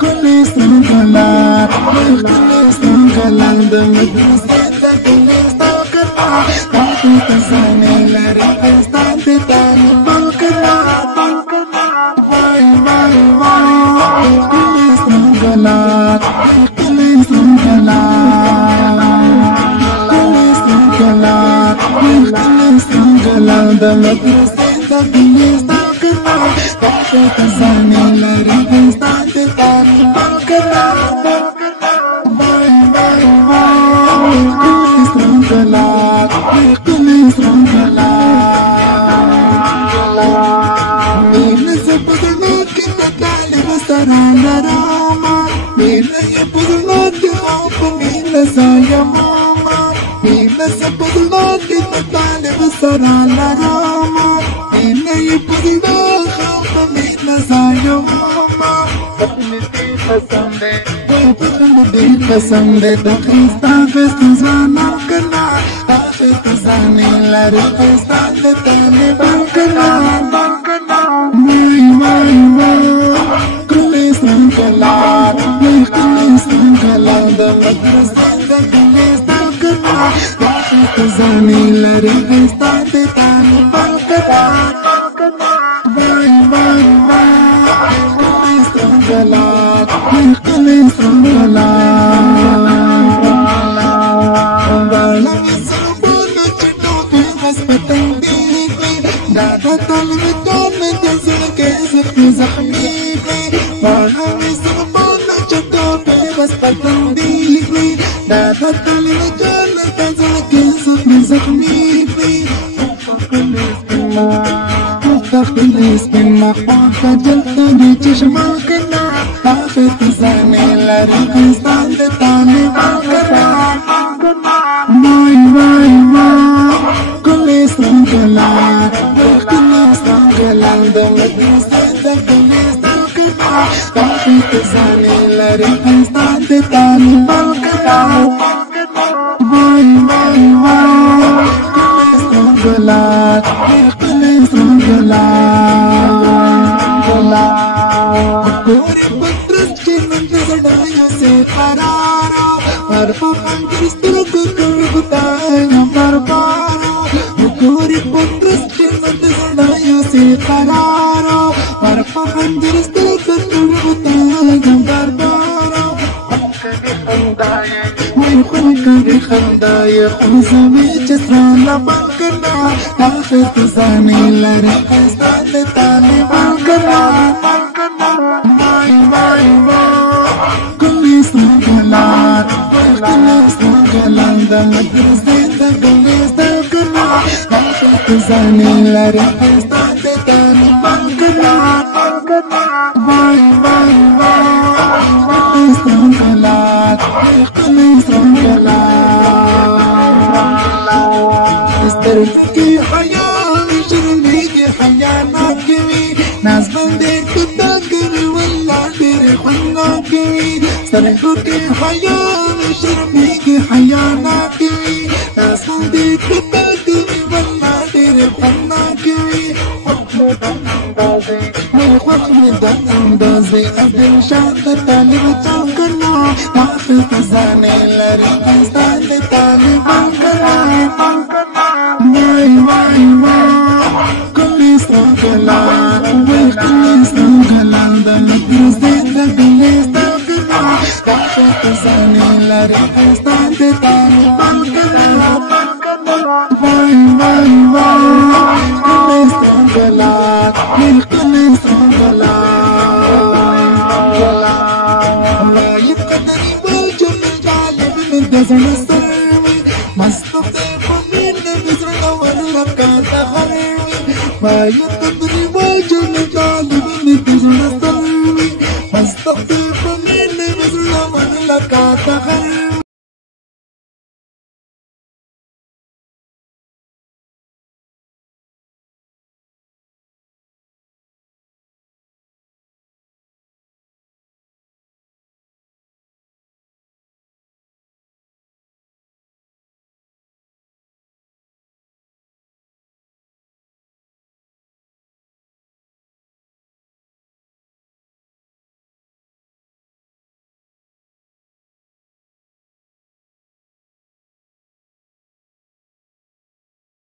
كل استنقلات كل استنقلات دمدرسة كل استنقلات تحت تساني لريح استنتي تاني بنقلات واي واي واي كل استنقلات كل استنقلات كل استنقلات كل استنقلات دمدرسة كل استنقلات تحت تساني لريح استنتي تاني بنقلات واي واي واي كل استنقلات كل استنقلات مين سبقناك كنتعلم سرانا راما مين يبقناك عب مين سايا ماما مين سبقناك كنتعلم سرانا راما مين يبقناك عب مين سايا ماما Di pasang de ta festa festa sana kana ta festa sana la festa de ta ne bankana mai mai mai kulis kala kulis kala da madrasa da kulis kana ta festa sana la festa de ta ne bankana mai mai mai kulis kala kulis kala Stop the